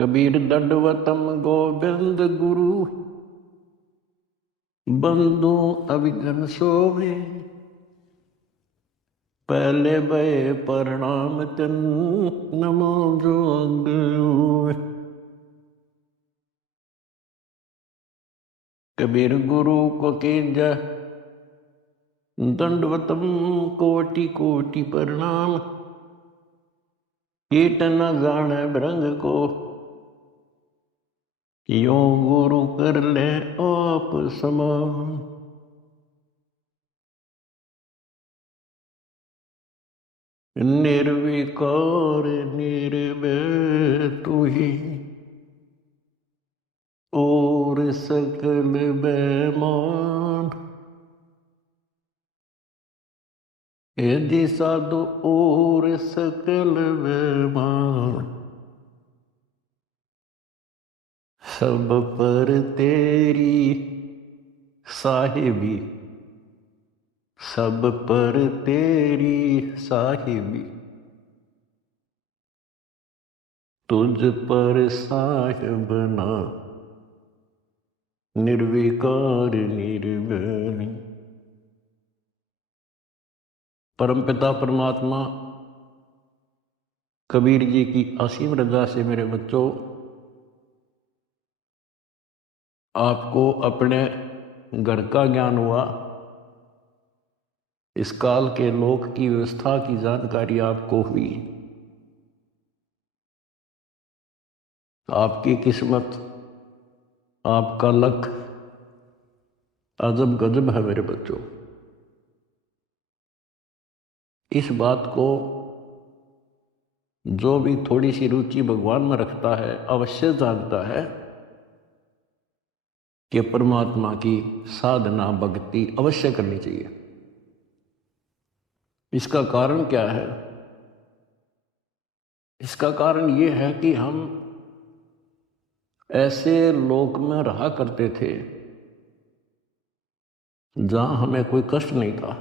कबीर दंडवतम गोविंद गुरु बंधु अभिजन शोभे। पहले भय प्रणाम तन नमो जोग। कबीर गुरु को कीजै दंडवतम कोटि कोटि प्रणाम। कीट न जाने भृंग को यो गुरु कर ले आप समान। निर्विकार निर्भय तू ही और सकल बेमान। यदि साधु और सकल बेमान। सब पर तेरी साहिबी सब पर तेरी साहिबी। तुझ पर साहिब ना निर्विकार निर्भय। परमपिता परमात्मा कबीर जी की असीम रजा से मेरे बच्चों आपको अपने घर का ज्ञान हुआ। इस काल के लोक की व्यवस्था की जानकारी आपको हुई। आपकी किस्मत आपका लक अजब गजब है मेरे बच्चों। इस बात को जो भी थोड़ी सी रुचि भगवान में रखता है अवश्य जानता है कि परमात्मा की साधना भक्ति अवश्य करनी चाहिए। इसका कारण क्या है? इसका कारण ये है कि हम ऐसे लोक में रहा करते थे जहां हमें कोई कष्ट नहीं था,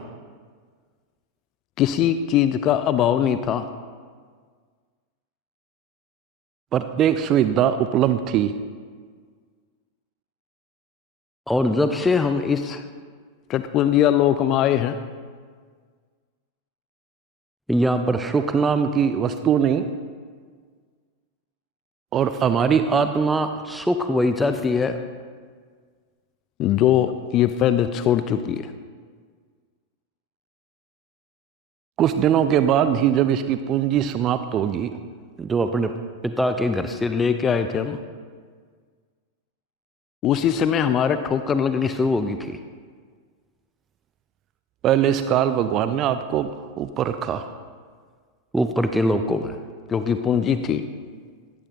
किसी चीज का अभाव नहीं था, प्रत्येक सुविधा उपलब्ध थी। और जब से हम इस चटकुंदिया लोक में आए हैं, यहां पर सुख नाम की वस्तु नहीं और हमारी आत्मा सुख वही चाहती है जो ये पहले छोड़ चुकी है। कुछ दिनों के बाद ही जब इसकी पूंजी समाप्त होगी, जो अपने पिता के घर से लेके आए थे हम, उसी समय हमारे ठोकर लगनी शुरू होगी थी। पहले इस काल भगवान ने आपको ऊपर रखा, ऊपर के लोकों में, क्योंकि पूंजी थी,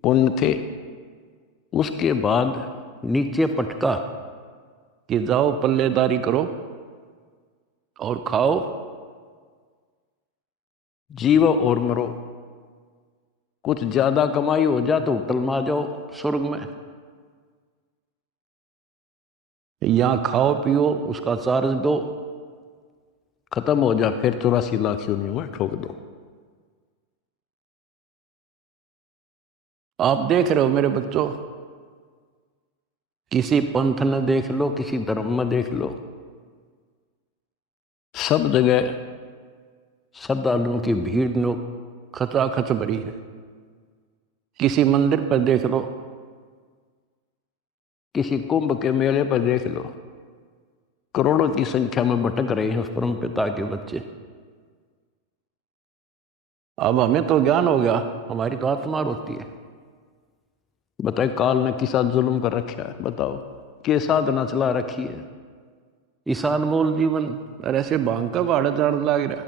पुण्य थे। उसके बाद नीचे पटका कि जाओ पल्लेदारी करो और खाओ, जीवो और मरो। कुछ ज्यादा कमाई हो जाए तो होटल में आ जाओ स्वर्ग में, यहां खाओ पियो, उसका चार्ज दो, खत्म हो जाए फिर 84 लाख योनियों में ठोक दो। आप देख रहे हो मेरे बच्चों, किसी पंथ में देख लो, किसी धर्म में देख लो, सब जगह श्रद्धालुओं की भीड़ नो खचाखच भरी है। किसी मंदिर पर देख लो, किसी कुंभ के मेले पर देख लो, करोड़ों की संख्या में भटक रहे हैं उस परम पिता के बच्चे। अब हमें तो ज्ञान हो गया, हमारी तो आत्मा रोती है। बताए काल ने किसा जुल्म कर रखा है, बताओ के साधना चला रखी है। ईशान मोल जीवन और ऐसे भांग का भाड़ा चार्ज लाग रहा,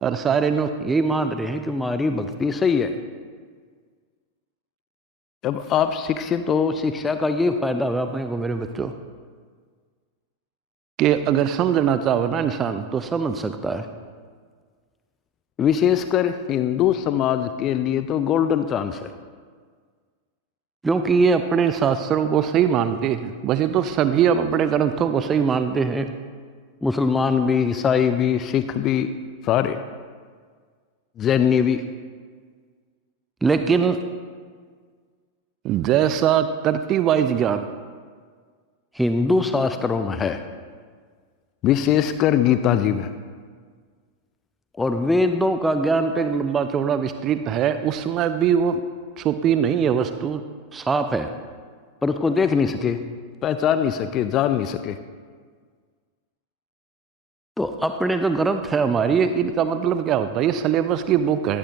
और सारे लोग यही मान रहे हैं कि हमारी भक्ति सही है। जब आप शिक्षित हो, शिक्षा का ये फायदा हुआ अपने को मेरे बच्चों कि अगर समझना चाहो ना इंसान तो समझ सकता है। विशेषकर हिंदू समाज के लिए तो गोल्डन चांस है, क्योंकि ये अपने शास्त्रों को सही मानते हैं। वैसे तो सभी अब अपने ग्रंथों को सही मानते हैं, मुसलमान भी, ईसाई भी, सिख भी, सारे जैनी भी। लेकिन जैसा तरतीब वाइज ज्ञान हिंदू शास्त्रों में है, विशेषकर गीता जी में, और वेदों का ज्ञान पे लंबा चौड़ा विस्तृत है, उसमें भी वो छुपी नहीं है वस्तु, साफ है, पर उसको देख नहीं सके, पहचान नहीं सके, जान नहीं सके। तो अपने जो ग्रंथ है हमारी, इनका मतलब क्या होता है? ये सिलेबस की बुक है,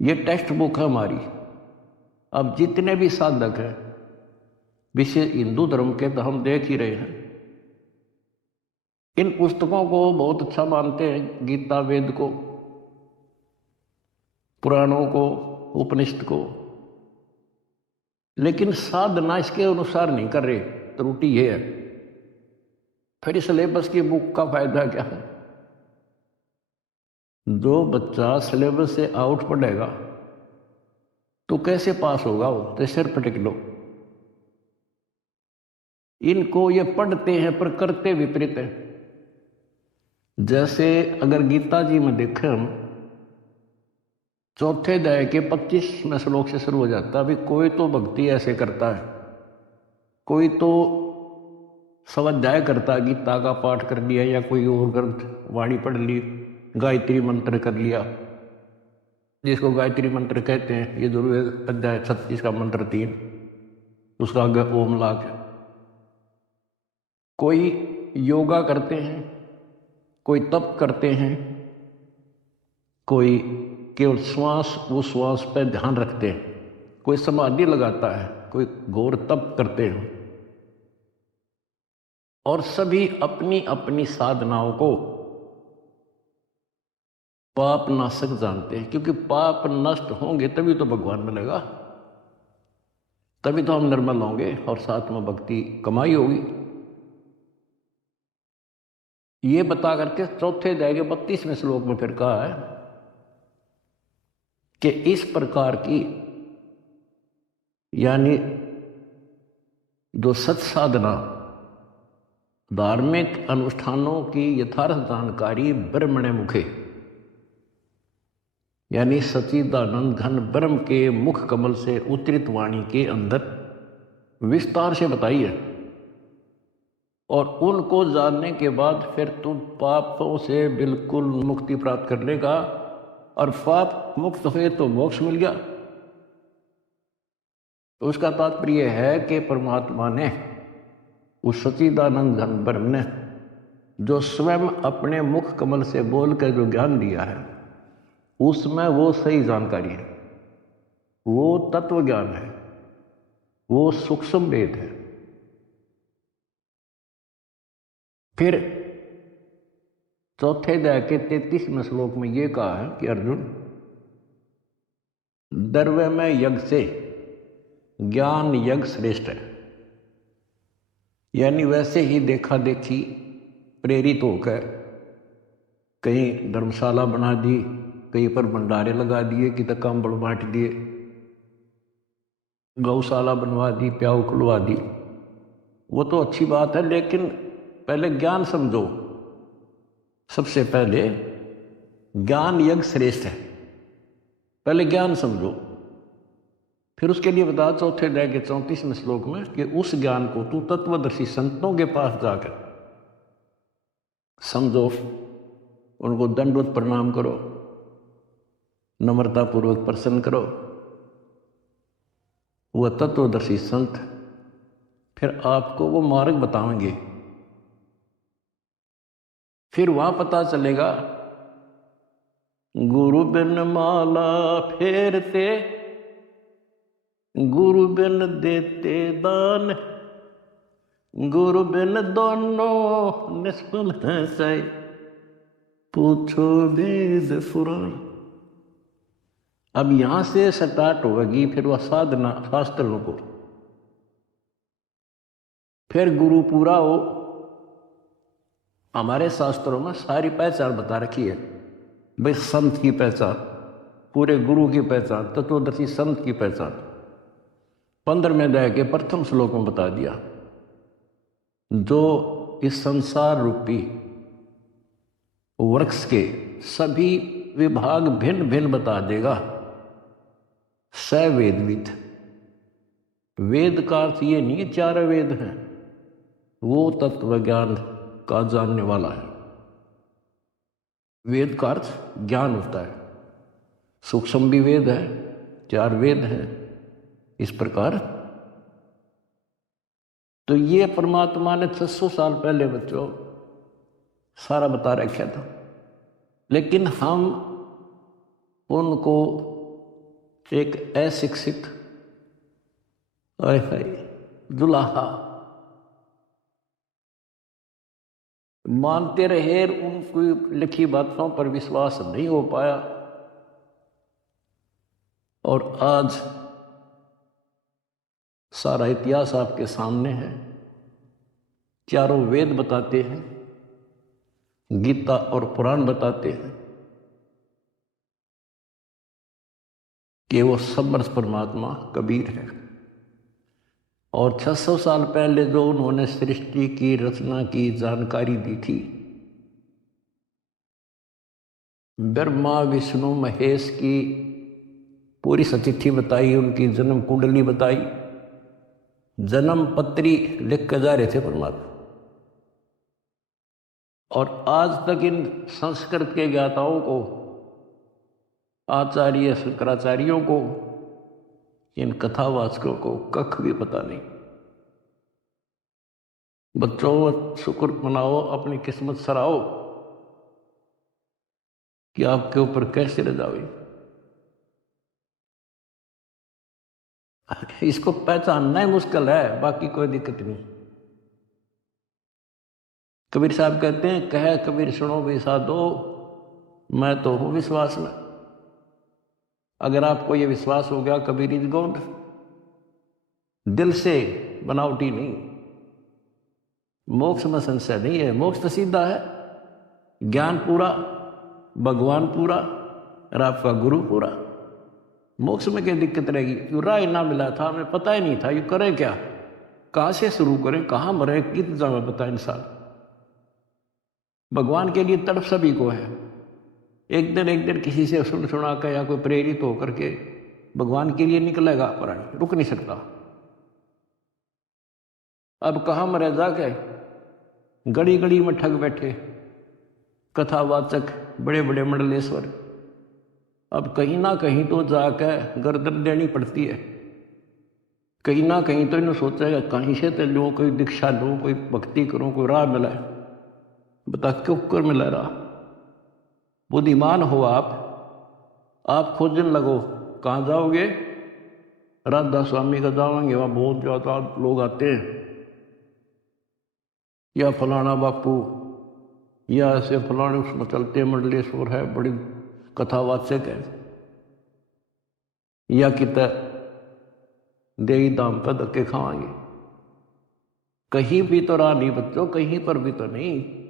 ये टेक्स्ट बुक है हमारी। अब जितने भी साधक हैं विशेष हिंदू धर्म के, तो हम देख ही रहे हैं, इन पुस्तकों को बहुत अच्छा मानते हैं, गीता, वेद को, पुराणों को, उपनिषद को, लेकिन साधना इसके अनुसार नहीं कर रहे। त्रुटि ये है। फिर इस सिलेबस की बुक का फायदा क्या है? जो बच्चा सिलेबस से आउट पढ़ेगा तो कैसे पास होगा? वो तो सिर पटक लो। इनको ये पढ़ते हैं पर करते विपरीत है। जैसे अगर गीता जी में देखें हम, चौथे अध्याय के 25वें श्लोक से शुरू हो जाता है। अभी कोई तो भक्ति ऐसे करता है, कोई तो स्वाध्याय करता है, गीता का पाठ कर लिया या कोई और ग्रंथ वाणी पढ़ ली, गायत्री मंत्र कर लिया, जिसको गायत्री मंत्र कहते हैं। ये जरूर अध्याय 36 का मंत्र 3, उसका आगे ओम लाग है। कोई योगा करते हैं, कोई तप करते हैं, कोई केवल श्वास, वो श्वास पर ध्यान रखते हैं, कोई समाधि लगाता है, कोई घोर तप करते हैं, और सभी अपनी अपनी साधनाओं को पाप नाशक जानते हैं। क्योंकि पाप नष्ट होंगे तभी तो भगवान मिलेगा, तभी तो हम निर्मल होंगे और साथ में भक्ति कमाई होगी। ये बता करके चौथे अध्याय के 32वें श्लोक में फिर कहा है कि इस प्रकार की, यानी जो सत साधना, धार्मिक अनुष्ठानों की यथार्थ जानकारी ब्रह्मणे मुखे, यानी सच्चिदानंद घन ब्रह्म के मुख कमल से उतरित वाणी के अंदर विस्तार से बताई है। और उनको जानने के बाद फिर तुम पापों से बिल्कुल मुक्ति प्राप्त कर लेगा, और पाप मुक्त हुए तो मोक्ष मिल गया। तो उसका तात्पर्य है कि परमात्मा ने, उस सच्चिदानंद घन ब्रह्म ने, जो स्वयं अपने मुख कमल से बोल कर जो ज्ञान दिया है, उसमें वो सही जानकारी है, वो तत्व ज्ञान है, वो सूक्ष्म वेद है। फिर चौथे अध्याय के 33वें श्लोक में ये कहा है कि अर्जुन, द्रव्य में यज्ञ से ज्ञान यज्ञ श्रेष्ठ है। यानी वैसे ही देखा देखी प्रेरित होकर कहीं धर्मशाला बना दी, कहीं पर भंडारे लगा दिए, कि तक काम बड़ बांट दिए, गौशाला बनवा दी, प्याऊ खुलवा दी, वो तो अच्छी बात है, लेकिन पहले ज्ञान समझो। सबसे पहले ज्ञान यज्ञ श्रेष्ठ है, पहले ज्ञान समझो। फिर उसके लिए बता चौथे अध्याय के 34वें श्लोक में कि उस ज्ञान को तू तत्वदर्शी संतों के पास जाकर समझो, उनको दंडवत प्रणाम करो, नम्रतापूर्वक प्रसन्न करो। वह तत्वदर्शी संत फिर आपको वो मार्ग बताएंगे। फिर वहां पता चलेगा, गुरु बिन माला फेरते, गुरु बिन देते दान, गुरु बिन दोनों निष्फल हैं चाहे, पूछो वेद पुराण। अब यहां से स्टार्ट होगी फिर वह साधना शास्त्रों को। फिर गुरु पूरा हो। हमारे शास्त्रों में सारी पहचान बता रखी है भाई, संत की पहचान, पूरे गुरु की पहचान, तत्वदर्शी संत की पहचान 15वें अध्याय के प्रथम श्लोक में बता दिया। जो इस संसार रूपी वृक्ष के सभी विभाग भिन्न भिन्न बता देगा, स वेदविद। वेद का अर्थ ये नहीं है चार वेद हैं, वो तत्व ज्ञान का जानने वाला है। वेद का अर्थ ज्ञान होता है। सूक्ष्म भी वेद है, चार वेद हैं इस प्रकार। तो ये परमात्मा ने 600 साल पहले बच्चों सारा बता रखा था, लेकिन हम उनको एक अशिक्षित दुलाहा मानते रहे, उनकी लिखी बातों पर विश्वास नहीं हो पाया। और आज सारा इतिहास आपके सामने है। चारों वेद बताते हैं, गीता और पुराण बताते हैं कि वो समर्थ परमात्मा कबीर है। और 600 साल पहले जो उन्होंने सृष्टि की रचना की जानकारी दी थी, ब्रह्मा विष्णु महेश की पूरी सतिथि बताई, उनकी जन्म कुंडली बताई, जन्म पत्री लिख कर जा रहे थे परमात्मा। और आज तक इन संस्कृत के ज्ञाताओं को, आचार्य शंकराचार्यों को, इन कथावाचकों को कख भी पता नहीं। बच्चों शुक्र मनाओ, अपनी किस्मत सराओ कि आपके ऊपर कैसे रजा हुई। इसको पहचानना ही मुश्किल है, बाकी कोई दिक्कत नहीं। कबीर साहब कहते हैं, कहे कबीर सुनो भी साधो, मैं तो हूं विश्वास में। अगर आपको ये विश्वास हो गया कबीर इज गॉड, दिल से, बनावटी नहीं, मोक्ष में संशय नहीं है। मोक्ष तो सीधा है, ज्ञान पूरा, भगवान पूरा और आपका गुरु पूरा। मोक्ष में क्या दिक्कत रहेगी? क्यों राह ना मिला था, हमें पता ही नहीं था ये करें क्या, कहाँ से शुरू करें, कहाँ मरे, कित जावे पता इंसान। भगवान के लिए तड़प सभी को है। एक दिन किसी से सुना कर या कोई प्रेरित होकर के भगवान के लिए निकलेगा, प्राणी रुक नहीं सकता। अब कहाँ मरे जाके, गड़ी गड़ी में ठग बैठे कथावाचक, बड़े बड़े मंडलेश्वर। अब कहीं ना कहीं तो जाकर गर्दन देनी पड़ती है। कहीं ना कहीं तो इन्हें सोचेगा कहीं से तो लूँ, कोई दीक्षा लूँ, कोई भक्ति करूँ, कोई राह मिला है। बता क्यों कर मिला राह? बुद्धिमान हो आप खोजने लगो। कहाँ जाओगे? राधा स्वामी का जाओगे, वहाँ बहुत ज़्यादा लोग आते हैं, या फलाना बापू, या ऐसे फलाने उसमें चलते मंडलेश्वर है, बड़ी कथावाचक है, या कितना देही दाम पर धक्के खावांगे। कहीं भी तो राह नहीं बच्चों, कहीं पर भी तो नहीं।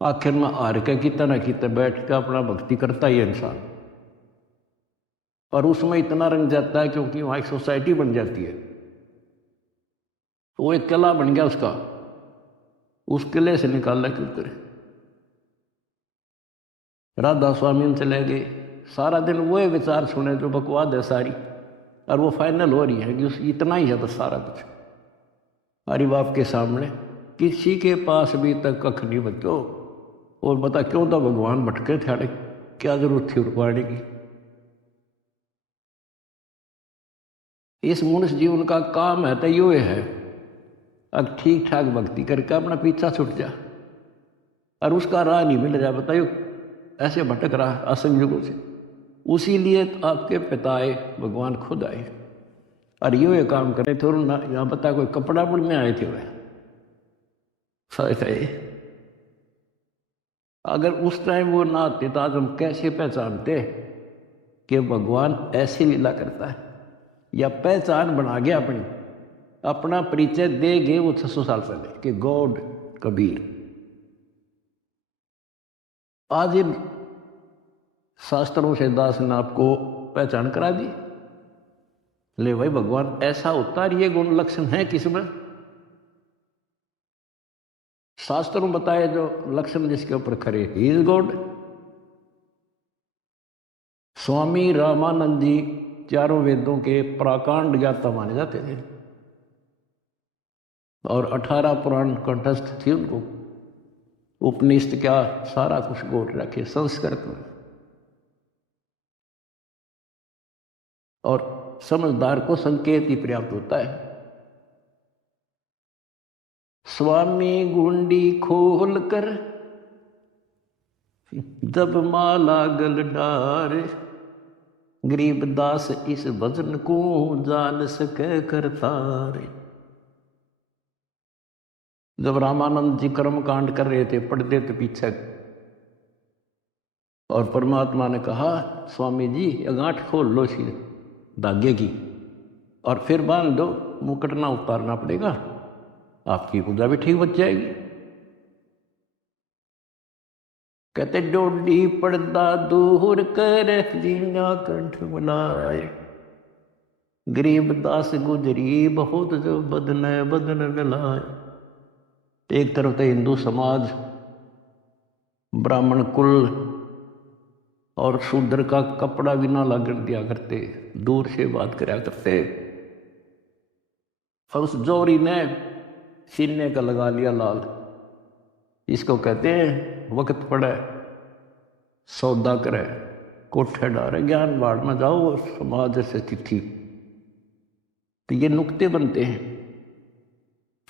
आखिर में हार के कितना ना कितना बैठ के अपना भक्ति करता ही इंसान, और उसमें इतना रंग जाता है क्योंकि वहाँ एक सोसाइटी बन जाती है। वो एक किला बन गया उसका, उस किले से निकालना क्यों करे। राधा स्वामी चले गए, सारा दिन वो विचार सुने जो बकवाद है सारी, और वो फाइनल हो रही है कि इतना ही है बस सारा कुछ। हरि बाप के सामने किसी के पास भी तक कख नहीं बच्चों। और बता क्यों था भगवान भटके थे, क्या जरूरत थी रुकवाने की। इस मनुष्य जीवन का काम है तो यो है, अब ठीक ठाक भक्ति करके अपना पीछा छूट जा, और उसका राह नहीं मिल रहा। बताइए ऐसे भटक रहा असंयोगों से। उसी लिए आपके पिता आए, भगवान खुद आए, और ये काम करे थे। और यहाँ बता कोई कपड़ा बुनने आए थे वह शायद। अगर उस टाइम वो ना आते तो आज हम कैसे पहचानते कि भगवान ऐसी लीला करता है, या पहचान बना गया अपनी, अपना परिचय दे गए वो 600 साल पहले कि गॉड कबीर। आज इन शास्त्रों से दास ने आपको पहचान करा दी। ले भाई भगवान ऐसा होता है, ये गुण लक्षण है किसमें? शास्त्रों में बताए जो लक्षण जिसके ऊपर खरे, he is God. Swami Ramanand जी चारों वेदों के प्राकांड ज्ञाता माने जाते थे और 18 पुराण कंठस्थ थी उनको। उपनिषद क्या सारा कुछ बोल रखे संस्कृत में। और समझदार को संकेत ही पर्याप्त होता है। स्वामी गुंडी खोल कर जब माला गल डार, गरीब दास इस भजन को जान सके करतार। जब रामानंद जी कर्म कांड कर रहे थे, पढ़ते थे पीछे, और परमात्मा ने कहा स्वामी जी ये गांठ खोल लो सी धागे की और फिर बांध दो, मुकुट ना उतारना पड़ेगा, आपकी पूजा भी ठीक बच जाएगी। कहते डोडी पर्दा दूर कर दीना कंठ बुलाए, गरीब दास गुजरी बहुत जो बदन बदन मिलाए। एक तरफ तो हिंदू समाज, ब्राह्मण कुल और शूद्र का कपड़ा भी ना लागण दिया करते, दूर से बात कराया करते। और उस जोरी ने सीने का लगा लिया लाल। इसको कहते हैं वक्त पड़े सौदा करे कोठे डारे, ज्ञान बाढ़ में जाओ समाज से चिट्ठी। तो ये नुक्ते बनते हैं।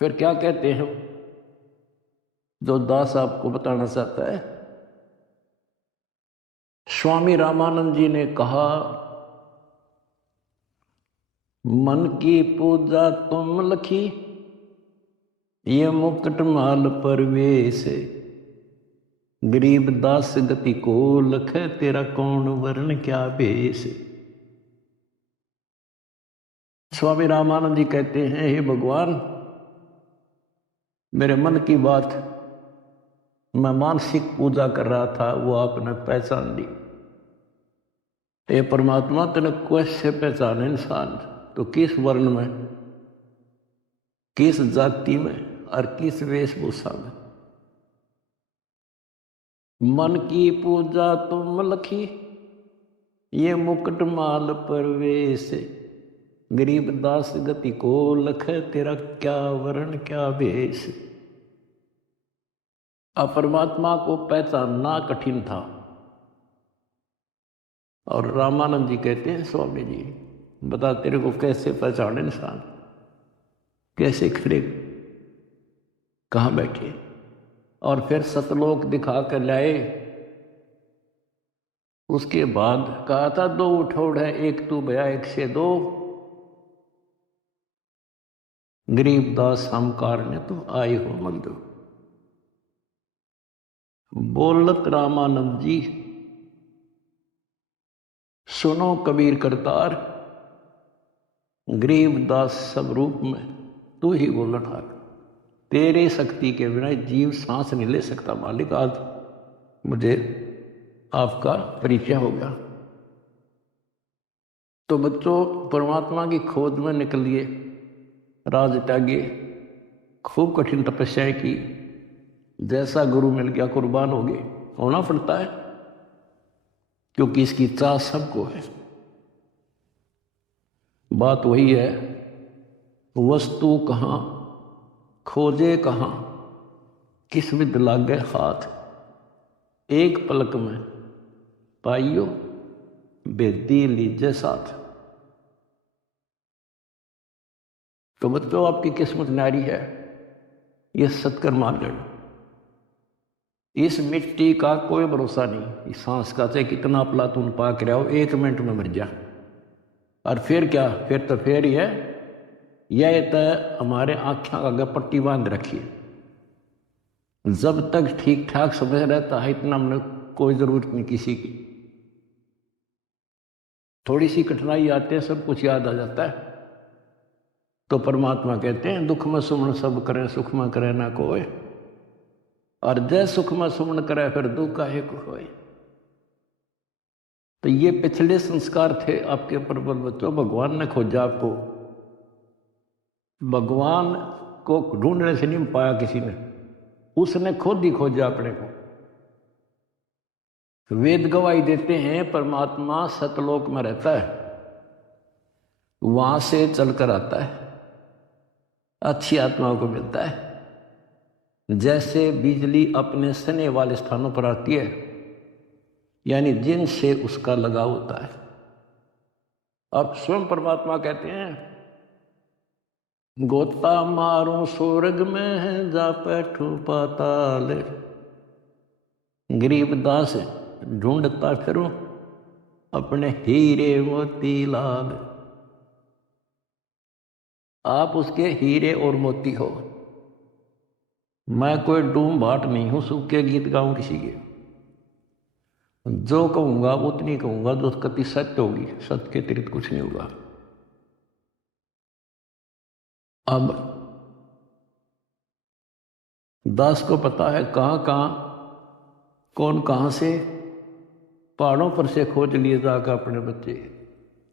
फिर क्या कहते हैं जो दास आपको बताना चाहता है। स्वामी रामानंद जी ने कहा मन की पूजा तुम लखी, ये मुकुट माल परवेश, गरीब दास गति को लख, तेरा कौन वर्ण क्या भेष। स्वामी रामानंद जी कहते हैं हे भगवान, मेरे मन की बात मैं मानसिक पूजा कर रहा था, वो आपने पहचान ली। ये परमात्मा तेने कैसे पहचाने इंसान, तो किस वर्ण में, किस जाति में और किस वेशभूषा में। मन की पूजा तुम लखी, ये मुकुट माल परवेश, गरीब दास गति को लख, तेरा क्या वर्ण क्या भेष। अब परमात्मा को पहचानना कठिन था। और रामानंद जी कहते हैं स्वामी जी बता तेरे को कैसे पहचाने इंसान, कैसे खड़े कहाँ बैठे। और फिर सतलोक दिखा कर लाए। उसके बाद कहा था दो उठौड़ है, एक तू भया एक से दो, गरीब दास हम कारने तो आए हो मगदो। बोलत रामानंद जी सुनो कबीर करतार, गरीब दास सब रूप में तू ही बोलना ठाक, तेरे शक्ति के बिना जीव सांस नहीं ले सकता। मालिक आज मुझे आपका परिचय हो गया। तो बच्चों परमात्मा की खोज में निकलिए, राज त्यागे, खूब कठिन तपस्या की, जैसा गुरु मिल गया कुर्बान हो गए, होना पड़ता है क्योंकि इसकी चाह सबको है। बात वही है, वस्तु कहाँ खोजे कहाँ, किस विद लागे हाथ, एक पलक में पाइयो बेदी लीजे साथ। तो बच्चों आपकी किस्मत नारी है, ये सत्कर मान लेना। इस मिट्टी का कोई भरोसा नहीं, इस सांस का चाहे कितना प्लातून पा के रहो, 1 मिनट में मर जा। और फिर क्या, फिर तो फिर ही है, यह तो हमारे आँखें आगे पट्टी बांध रखी है। जब तक ठीक ठाक समझ रहता है इतना हमने कोई जरूरत नहीं किसी की। थोड़ी सी कठिनाई आते हैं सब कुछ याद आ जाता है। तो परमात्मा कहते हैं दुख में सुमन सब करें, सुख में करे ना कोई, और जय सुख में सुमन करे फिर दुख काहे को होए। तो ये पिछले संस्कार थे आपके प्रबल बच्चों। भगवान ने खोजा आपको, भगवान को ढूंढने से नहीं पाया किसी ने, उसने खुद ही खोजा अपने को। वेद गवाही देते हैं परमात्मा सतलोक में रहता है, वहां से चलकर आता है, अच्छी आत्माओं को मिलता है। जैसे बिजली अपने सने वाले स्थानों पर आती है, यानी जिनसे उसका लगाव होता है। अब स्वयं परमात्मा कहते हैं, गोता मारूं स्वर्ग में जा बैठूं पाताल, गरीबदास ढूंढता फिरूं अपने हीरे मोती लाल। आप उसके हीरे और मोती हो। मैं कोई डूम भाट नहीं हूं, सूखे गीत गाऊं किसी के। जो कहूंगा उतनी कहूंगा जो कति सत्य होगी, सत्य के अतिरिक्त कुछ नहीं होगा। अब दास को पता है कहां कहां कौन कहां से पहाड़ों पर से खोज लिए जाकर अपने बच्चे,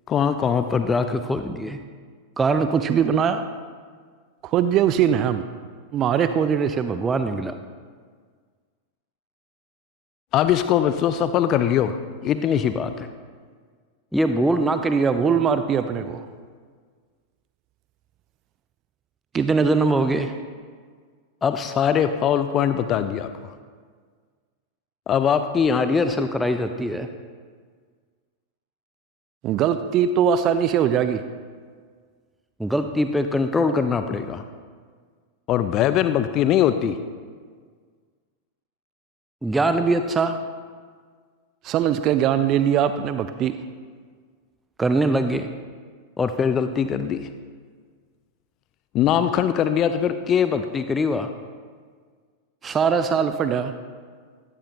कहां कहां पर जाकर खोज लिए। कारण कुछ भी बनाया, खोजे उसी ने हम, हमारे खोजने से भगवान नहीं मिला। अब इसको बच्चों सफल कर लियो, इतनी सी बात है। ये भूल ना करिएगा, भूल मारती अपने को। कितने जन्म हो गए, अब सारे फाउल पॉइंट बता दिया आपको। अब आपकी यहां रिहर्सल कराई जाती है। गलती तो आसानी से हो जाएगी, गलती पे कंट्रोल करना पड़ेगा। और भयबीन भक्ति नहीं होती। ज्ञान भी अच्छा समझ के ज्ञान ले लिया आपने, भक्ति करने लगे और फिर गलती कर दी, नामखंड कर लिया, तो फिर के भक्ति करी। हुआ सारा साल पढ़ा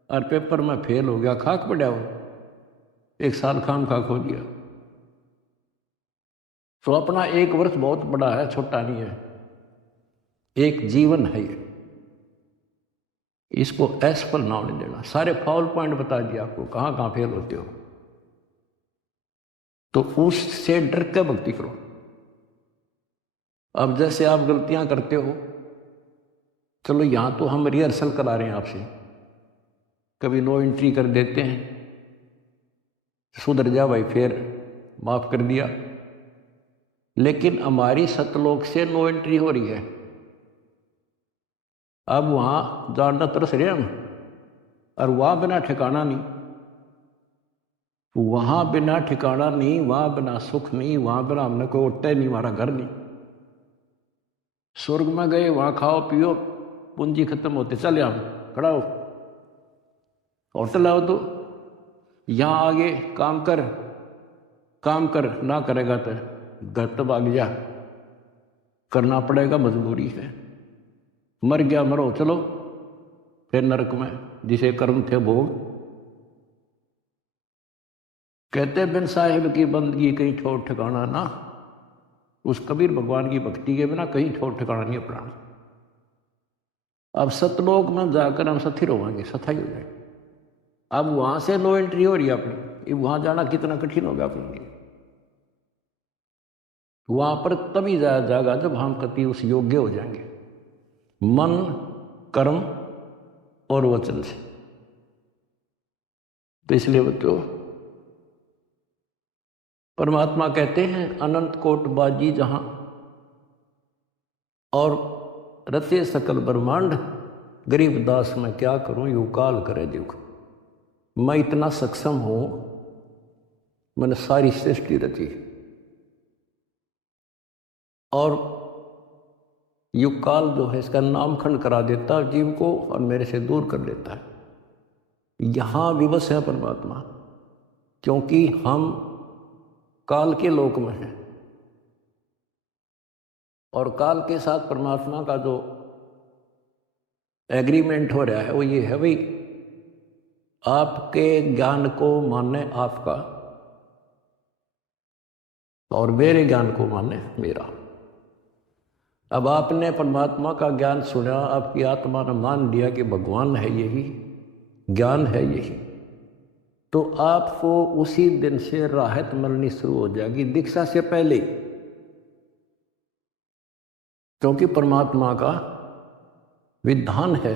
और पेपर में फेल हो गया, खाक पड़ा हो, एक साल खाम खाक हो गया। तो अपना एक वर्ष बहुत बड़ा है, छोटा नहीं है, एक जीवन है ये। इसको असफल नाम नहीं देना। सारे फाउल पॉइंट बता दिया आपको, कहां कहां फेल होते हो। तो उससे डर के भक्ति करो। अब जैसे आप गलतियां करते हो, चलो यहां तो हम रिहर्सल करा रहे हैं आपसे, कभी नो एंट्री कर देते हैं, सुधर जा भाई, फिर माफ कर दिया। लेकिन हमारी सतलोक से नो एंट्री हो रही है। अब वहां जानना तरस रहे हम, और वहां बिना ठिकाना नहीं, वहां बिना ठिकाना नहीं, वहां बिना सुख नहीं, वहां बिना हमने कोई उठता नहीं, हमारा घर नहीं। स्वर्ग में गए, वहां खाओ पियो, पूंजी खत्म होते, चले हम खड़ा हो, होटल आओ, तो यहां आगे काम कर, काम कर, ना करेगा तो घर तो भाग जा, करना पड़ेगा, मजबूरी है। मर गया मरो, चलो फिर नरक में जिसे कर्म थे भोग। कहते बिन साहिब की बंदगी कहीं ठोर ठिकाना ना। उस कबीर भगवान की भक्ति के बिना कहीं ठोर ठिकाना नहीं अपना। अब सतलोक में जाकर हम स्थिर होंगे, सथाई हो जाए। अब वहां से नो एंट्री हो रही है अपनी, वहां जाना कितना कठिन होगा अपने लिए। वहां पर तभी जाया जाएगा जब हम कति उस योग्य हो जाएंगे, मन कर्म और वचन से। तो इसलिए बच्चों, परमात्मा कहते हैं अनंत कोट बाजी जहां और रचे सकल ब्रह्मांड, गरीब दास मैं क्या करूं यू काल करे दुख। मैं इतना सक्षम हूं, मैंने सारी सृष्टि रची और युग काल जो है इसका नामखंड करा देता है जीव को और मेरे से दूर कर देता है। यहां विवश है परमात्मा, क्योंकि हम काल के लोक में हैं। और काल के साथ परमात्मा का जो एग्रीमेंट हो रहा है वो ये है, भाई आपके ज्ञान को माने आपका और मेरे ज्ञान को माने मेरा। अब आपने परमात्मा का ज्ञान सुना, आपकी आत्मा ने मान लिया कि भगवान है यही, ज्ञान है यही, तो आपको उसी दिन से राहत मिलनी शुरू हो जाएगी, दीक्षा से पहले। क्योंकि परमात्मा का विधान है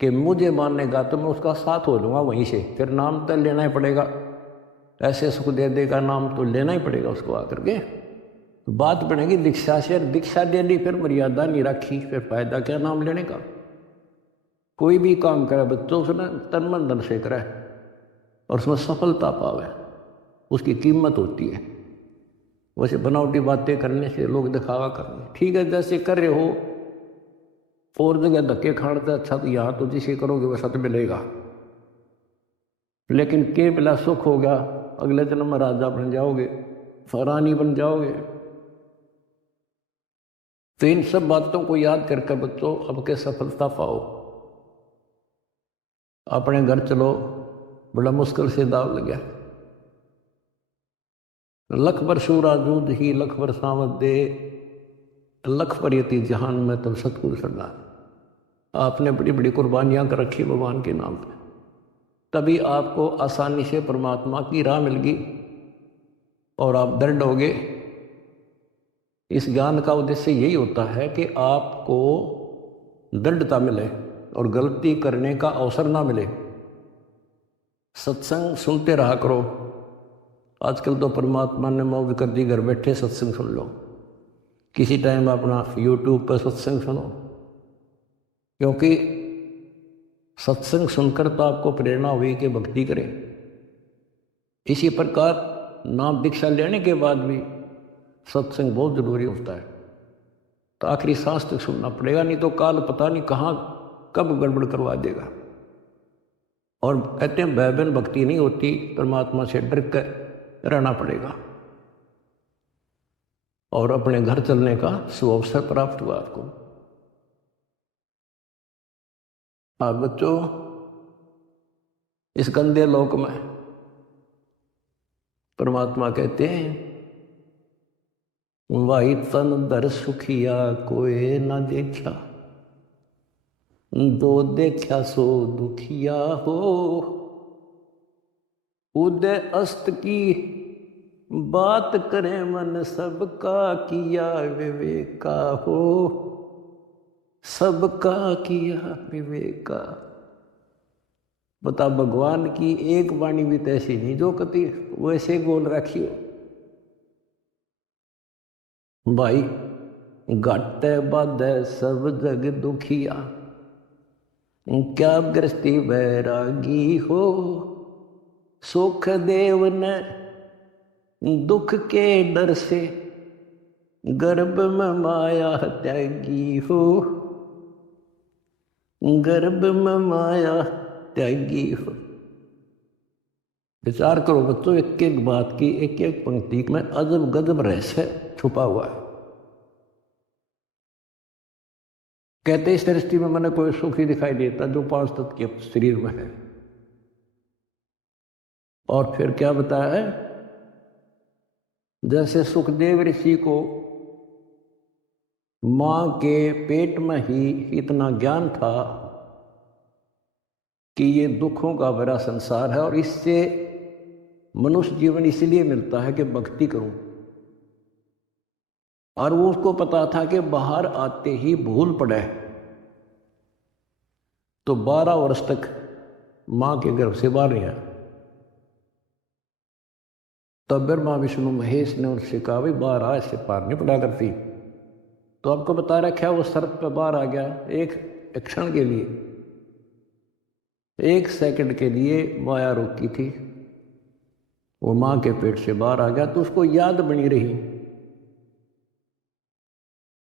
कि मुझे मानेगा तो मैं उसका साथ हो लूँगा वहीं से। फिर नाम तो लेना ही पड़ेगा, ऐसे सुख दे देगा, नाम तो लेना ही पड़ेगा उसको आकर के। तो बात बनेगी दीक्षा से। दीक्षा दे ली फिर मर्यादा नहीं रखी, फिर फायदा क्या नाम लेने का। कोई भी काम करे बच्चों से ना तन मन धन से करे और उसमें सफलता पावे, उसकी कीमत होती है। वैसे बनावटी बातें करने से, लोग दिखावा करने, ठीक है जैसे कर रहे हो और जगह धक्के खाने से अच्छा तो यहाँ तो जिसे करोगे वैसा तो मिलेगा। लेकिन के बिला सुख होगा, अगले जन्म में राजा बन जाओगे, रानी बन जाओगे। तो इन सब बातों को याद करके बच्चों अब के सफलता पाओ। अपने घर चलो, बड़ा मुश्किल से दाव लग गया। लख बरसूरा दूध ही लख बरसावत दे, लख परियति जहान में तब सतगुरु सरदार। आपने बड़ी बड़ी कुर्बानियां कर रखी भगवान के नाम पे, तभी आपको आसानी से परमात्मा की राह मिल गई और आप दृढ़ हो गए। इस ज्ञान का उद्देश्य यही होता है कि आपको दृढ़ता मिले और गलती करने का अवसर ना मिले। सत्संग सुनते रहा करो। आजकल तो परमात्मा ने मौज कर दी, घर बैठे सत्संग सुन लो। किसी टाइम अपना यूट्यूब पर सत्संग सुनो, क्योंकि सत्संग सुनकर तो आपको प्रेरणा हुई कि भक्ति करें। इसी प्रकार नाम दीक्षा लेने के बाद भी सत्संग बहुत जरूरी होता है। तो आखिरी सांस तक सुनना पड़ेगा, नहीं तो काल पता नहीं कहाँ कब गड़बड़ करवा देगा। और कहते हैं वैभव भक्ति नहीं होती, परमात्मा से डर कर रहना पड़ेगा। और अपने घर चलने का सुअवसर प्राप्त हुआ आपको। आप बच्चों इस गंदे लोक में परमात्मा कहते हैं वाही तन दर सुखिया कोई ना देखा, दो देखा सो दुखिया हो। उदय अस्त की बात करे मन सबका किया विवेका हो, सबका किया विवेका। बता भगवान की एक वाणी भी तो ऐसी नहीं जो कति वैसे बोल रखी हो। भाई घाटे बाधे सब जग दुखिया, क्या गृहस्थी बैरागी हो। सुख देव ने दुख के डर से गर्भ में माया त्यागी हो, गर्भ में माया त्यागी हो। विचार करो बच्चों, एक एक बात की, एक एक पंक्ति में अजब गजब रहस्य छुपा हुआ है। कहते इस दृष्टि में मैंने कोई सुख ही दिखाई देता जो 5 तत्व के शरीर में है। और फिर क्या बताया है, जैसे सुखदेव ऋषि को मां के पेट में ही इतना ज्ञान था कि ये दुखों का भरा संसार है और इससे मनुष्य जीवन इसलिए मिलता है कि भक्ति करूं। और वो उसको पता था कि बाहर आते ही भूल पड़े तो 12 वर्ष तक मां के गर्भ से बाहर नहीं आया। तब ब्रह्मा विष्णु महेश ने उनसे कहा भाई बाहर आ, इससे पार नहीं पड़ा करती। तो आपको बता रखा है वो सर्प पे बाहर आ गया। एक क्षण के लिए, 1 सेकंड के लिए माया रोकी थी, वो मां के पेट से बाहर आ गया। तो उसको याद बनी रही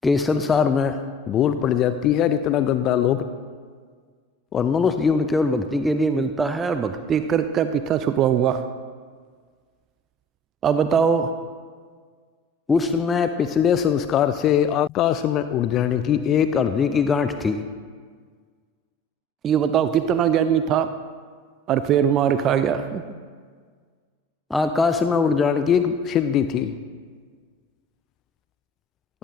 कि संसार में भूल पड़ जाती है, इतना गंदा लोग, और मनुष्य जीवन केवल भक्ति के लिए मिलता है और भक्ति करके पीछा छुटवाऊंगा। अब बताओ, उसमें पिछले संस्कार से आकाश में उड़ जाने की एक अर्धी की गांठ थी। ये बताओ कितना ज्ञानी था और फिर मार खा गया। आकाश में उड़ जाने की एक सिद्धि थी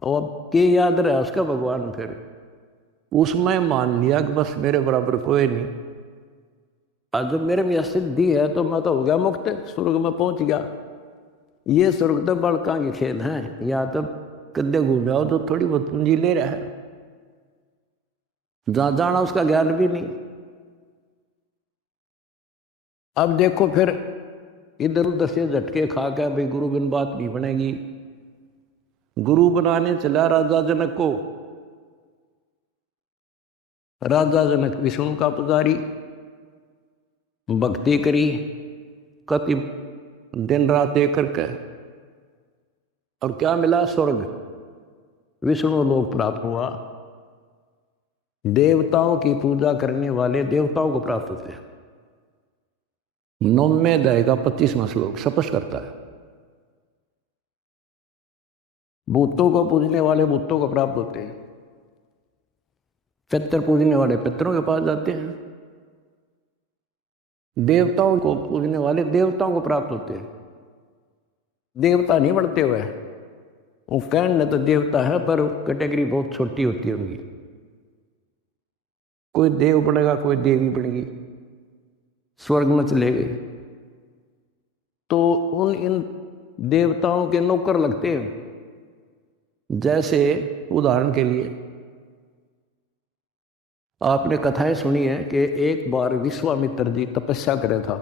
और अब के याद रहा उसका भगवान। फिर उसमें मान लिया कि बस मेरे बराबर कोई नहीं, आज जब मेरे में यह सिद्धि है तो मैं तो हो गया मुक्त, स्वर्ग में पहुंच गया। ये स्वर्ग तो बड़का की खेल है, या तो कद्दे घूम जाओ तो थोड़ी बहुत पूंजी ले रहा है, जहां जाना उसका ज्ञान भी नहीं। अब देखो फिर इधर उधर से झटके खा के भाई गुरु बिन बात नहीं बनेगी, गुरु बनाने चला राजा जनक को। राजा जनक विष्णु का पुजारी, भक्ति करी कति दिन रात एक करके, और क्या मिला? स्वर्ग, विष्णु लोक प्राप्त हुआ। देवताओं की पूजा करने वाले देवताओं को प्राप्त होते हैं। 9वें अध्याय का 25वां श्लोक स्पष्ट करता है। भूतों को पूजने वाले भूतों को प्राप्त होते हैं, पितर पूजने वाले पितरों के पास जाते हैं, देवताओं को पूजने वाले देवताओं को प्राप्त होते हैं। देवता नहीं बढ़ते हुए, वो कहने तो देवता है पर कैटेगरी बहुत छोटी होती है उनकी। कोई देव बनेगा, कोई देवी बनेगी, स्वर्ग में चले गए तो उन इन देवताओं के नौकर लगते हैं। जैसे उदाहरण के लिए आपने कथाएं सुनी है कि एक बार विश्वामित्र जी तपस्या करे था।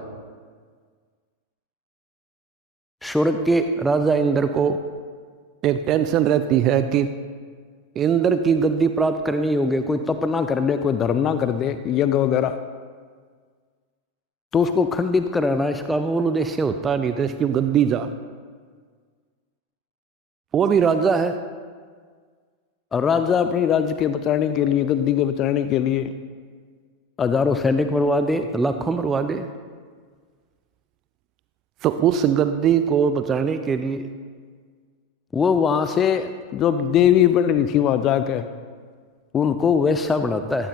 स्वर्ग के राजा इंद्र को एक टेंशन रहती है कि इंद्र की गद्दी प्राप्त करनी होगी, कोई तप ना कर दे, कोई धर्म ना कर दे, यज्ञ वगैरह, तो उसको खंडित कराना इसका मूल उद्देश्य होता नहीं था। इसकी गद्दी जा, वो भी राजा है, और राजा अपनी राज्य के बचाने के लिए, गद्दी के बचाने के लिए हजारों सैनिक मरवा दे, लाखों मरवा दे, तो उस गद्दी को बचाने के लिए वो वहां से जो देवी बन रही थी वहां जाकर उनको वैसा बनाता है,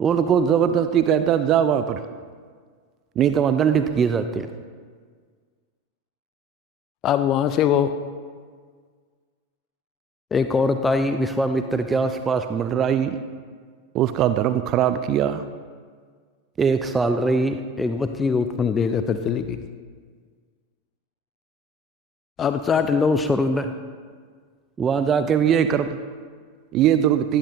उनको जबरदस्ती कहता है जा वहां पर, नहीं तो वहां दंडित किए जाते हैं। अब वहां से वो एक औरत आई, विश्वामित्र के आसपास मंडराई, उसका धर्म खराब किया, 1 साल रही, एक बच्ची को उत्पन्न देकर फिर चली गई। अब चाट लो स्वर्ग में, वहां जाके भी ये कर्म, ये दुर्गति।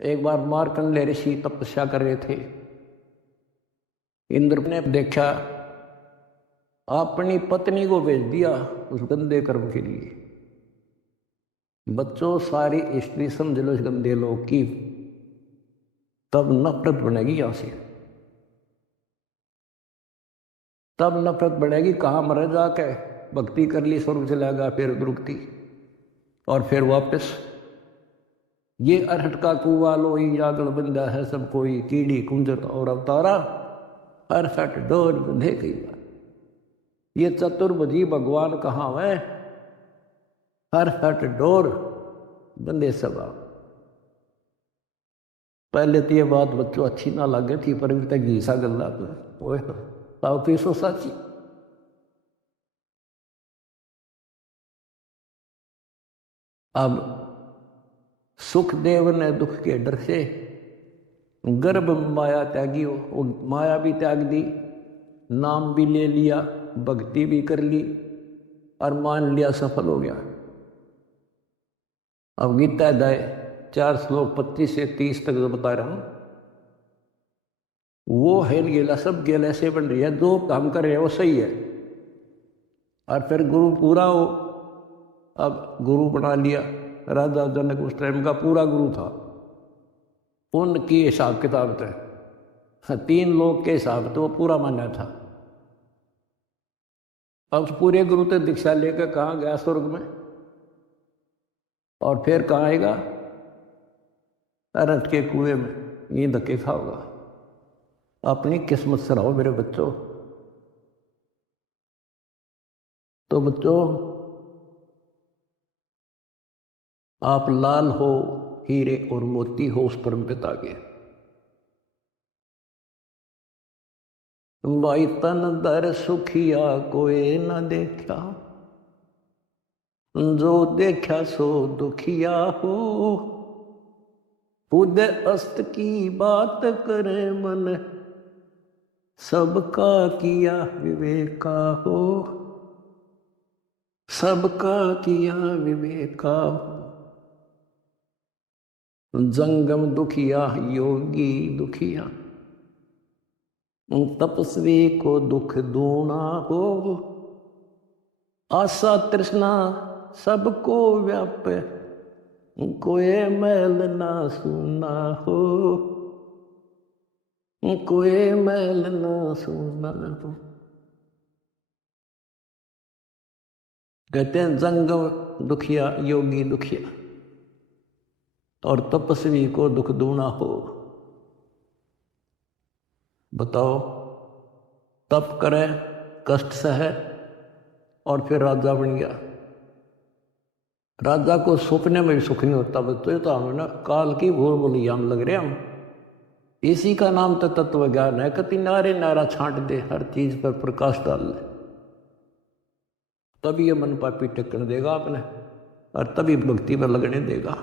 एक बार मार्कंडेय ऋषि तपस्या कर रहे थे, इंद्र ने देखा, अपनी पत्नी को भेज दिया उस गंदे कर्म के लिए। बच्चों, सारी स्त्री समझ लो इस गंदे लोग की, तब नफरत बनेगी यहां से, तब नफरत बढ़ेगी। कहाँ मरे जाके, भक्ति कर ली स्वर्ग चलेगा, फिर दुर्गति, और फिर वापस ये अरहट का कुआ लो ही जागल बंदा है सब कोई, कीड़ी कुंजर और अवतारा, अरहट डोर बंधे कई बार। ये चतुर्भुजी भगवान कहाँ है? अरहट डोर बंदे सब। पहले तो ये बात बच्चों अच्छी ना लगे थी, पर अभी तक घीसा गल्ला तो पीसो साची। अब सुखदेव ने दुख के डर से गर्भ माया त्यागी, वो माया भी त्याग दी, नाम भी ले लिया, भक्ति भी कर ली, और मान लिया सफल हो गया। अब गीता अध्याय 4 श्लोक 25 से 30 तक जो बता रहा हूं, वो है गेला, सब गेला ऐसे बन रही है, जो काम कर रहे हैं वो सही है, और फिर गुरु पूरा हो। अब गुरु बना लिया राजा जनक, उस टाइम का पूरा गुरु था, उनकी हिसाब किताब थे 3 लोग के हिसाब तो वो पूरा माना था। अब पूरे गुरु तक दीक्षा लेकर कहाँ गया? स्वर्ग में। और फिर कहाँ आएगा? अरहट के कुएं में, ये धक्के खाओगा। अपनी किस्मत से रहो मेरे बच्चों। तो बच्चों, आप लाल हो, हीरे और मोती हो उस परम पिता के। भाई तन दर सुखिया कोई न देखा, जो देखा सो दुखिया हो। खुद अस्त की बात करे मन, सबका किया विवेका हो, सबका किया विवेका हो। जंगम दुखिया योगी दुखिया, तपस्वी को दुख दूना हो। आशा तृष्णा सबको व्यापे, कोई मैल ना सुना हो, कोई मैल ना सुना हो। कहते हैं जंगम दुखिया योगी दुखिया, और तपस्वी को दुख दूना हो। बताओ, तप करे, कष्ट सहे, और फिर राजा बन गया। राजा को सपने में भी सुख नहीं होता। तो हमें ना काल की भूल भूलिया हम लग रहे हम। इसी का नाम तो तत्व ज्ञान है। कति नारे नारा छांट दे, हर चीज पर प्रकाश डाल ले, तभी ये मन पापी टेकन देगा आपने, और तभी भक्ति पर लगने देगा।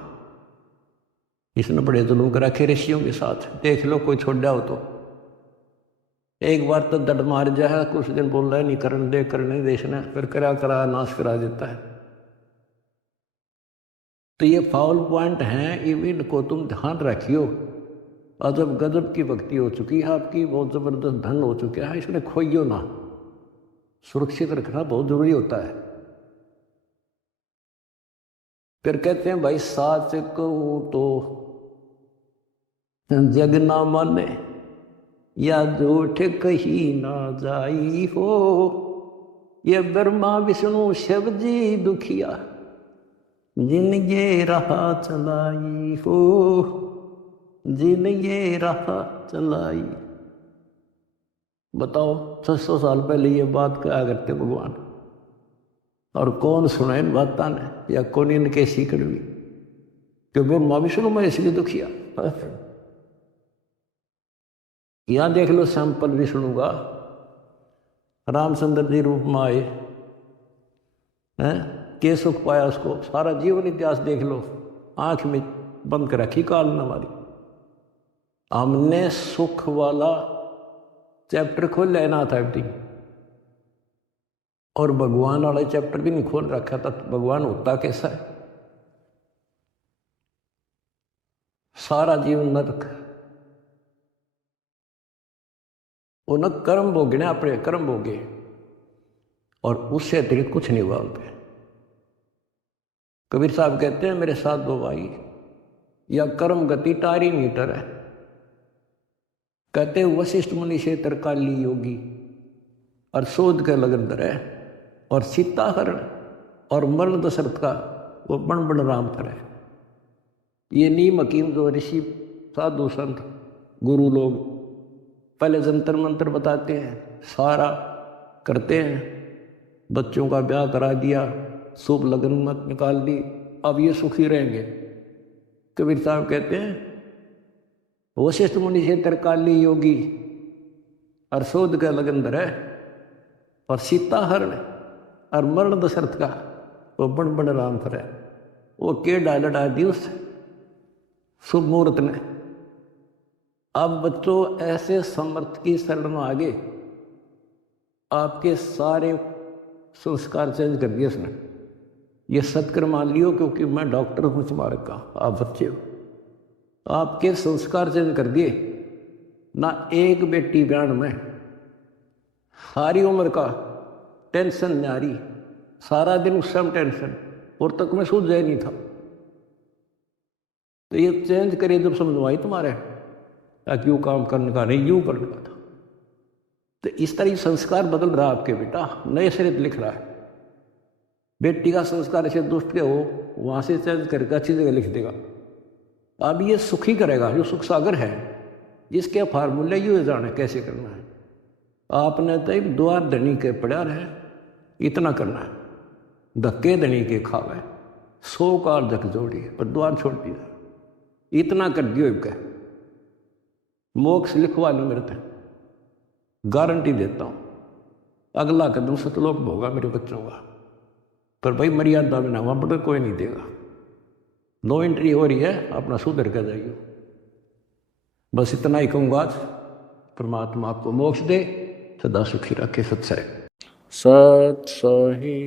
इसने बड़े जुल्म कर रखे ऋषियों के साथ। देख लो, कोई छोड़ हो तो एक बार तो दड़ मार जाए, कुछ दिन बोल रहा है नहीं करने देश ने, फिर करा नाश करा देता है। तो ये फाउल पॉइंट हैं, इनको तुम ध्यान रखियो। अजब गजब की भक्ति हो चुकी है आपकी, बहुत जबरदस्त धन हो चुका है, इसमें खोइयो ना। सुरक्षित रखना बहुत जरूरी होता है। फिर कहते हैं भाई, साच कहूं तो जग ना माने, या झूठ कही ना जाई हो। ये ब्रह्मा विष्णु शिव जी दुखिया, जिन ये राह चलाई हो, जिन ये राह चलाई। बताओ, 600 साल पहले ये बात क्या करते भगवान, और कौन सुना इन बातों ने, या कौन इनके सीख ली कि ब्रह्मा विष्णु में इसलिए दुखिया। यहां देख लो सैंपल विष्णु का। रामचंद्र जी रूप में आए हैं, के सुख पाया उसको। सारा जीवन इतिहास देख लो, आंख में बंद कर रखी काल ने हमारी। हमने सुख वाला चैप्टर खोल लेना था एवटी, और भगवान वाला चैप्टर भी नहीं खोल रखा था। तो भगवान होता कैसा है? सारा जीवन नरक, उन कर्म भोगने, अपने कर्म भोगे, और उससे अतिरिक्त कुछ नहीं हुआ उनपे। कबीर साहब कहते हैं, मेरे साथ दो भाई, या कर्म गति टारी मीटर है। कहते वशिष्ठ मुनि से तरकाली योगी, और शोध के लगन धरे, और सीताहरण और मरण दशरथ का वो बण बण राम करे। ये नीम हकीम जो ऋषि साधु संत गुरु लोग पहले जंतर मंत्र बताते हैं, सारा करते हैं, बच्चों का ब्याह करा दिया, शुभ लगन मत निकाल दी, अब ये सुखी रहेंगे। कबीर साहब कहते हैं, वशिष्ठ मुनि से तरकाली योगी, और शोध का लगन धरे, और सीताहरण और मरण दशरथ का वो बण बण राम करे। वो के डाल दी उस शुभ मुहूर्त ने। अब बच्चों, ऐसे समर्थ की शरण में आगे आपके सारे संस्कार चेंज कर दिए उसने। ये सत्कर मान लियो, क्योंकि मैं डॉक्टर हूँ स्मारक का, आप बच्चे हो। आपके संस्कार चेंज कर दिए ना। एक बेटी ब्याण में सारी उम्र का टेंशन न्यारी, सारा दिन उस समय टेंशन, और तक में सूझ जाए नहीं था। तो ये चेंज करिए जब समझवाई तुम्हारे, क्यों काम करने का नहीं, यूं करने का था। तो इस तरह संस्कार बदल रहा आपके बेटा, नए सिरे लिख रहा है। बेटी का संस्कार ऐसे दुष्ट के हो, वहां से चेंज करके अच्छी जगह लिख देगा। अब ये सुखी करेगा, जो सुख सागर है, जिसके फार्मूले ये जाने कैसे करना है। आपने तो एक द्वार धनी के पड़ा रहे, इतना करना है, धक्के धनी के खावे, 100 कार धक जोड़ी, पर द्वार छोड़ दिया, इतना कर दियो। इनका मोक्ष लिखवा लो मेरे से, गारंटी देता हूं। अगला कदम सतलोक होगा मेरे बच्चों का, पर भाई मर्यादा में ना, वहां पर कोई नहीं देगा। नो एंट्री हो रही है, अपना सुधर कर जाइए। बस इतना ही कहूँगा आज। परमात्मा आपको मोक्ष दे, सदा सुखी रखे। सत सही।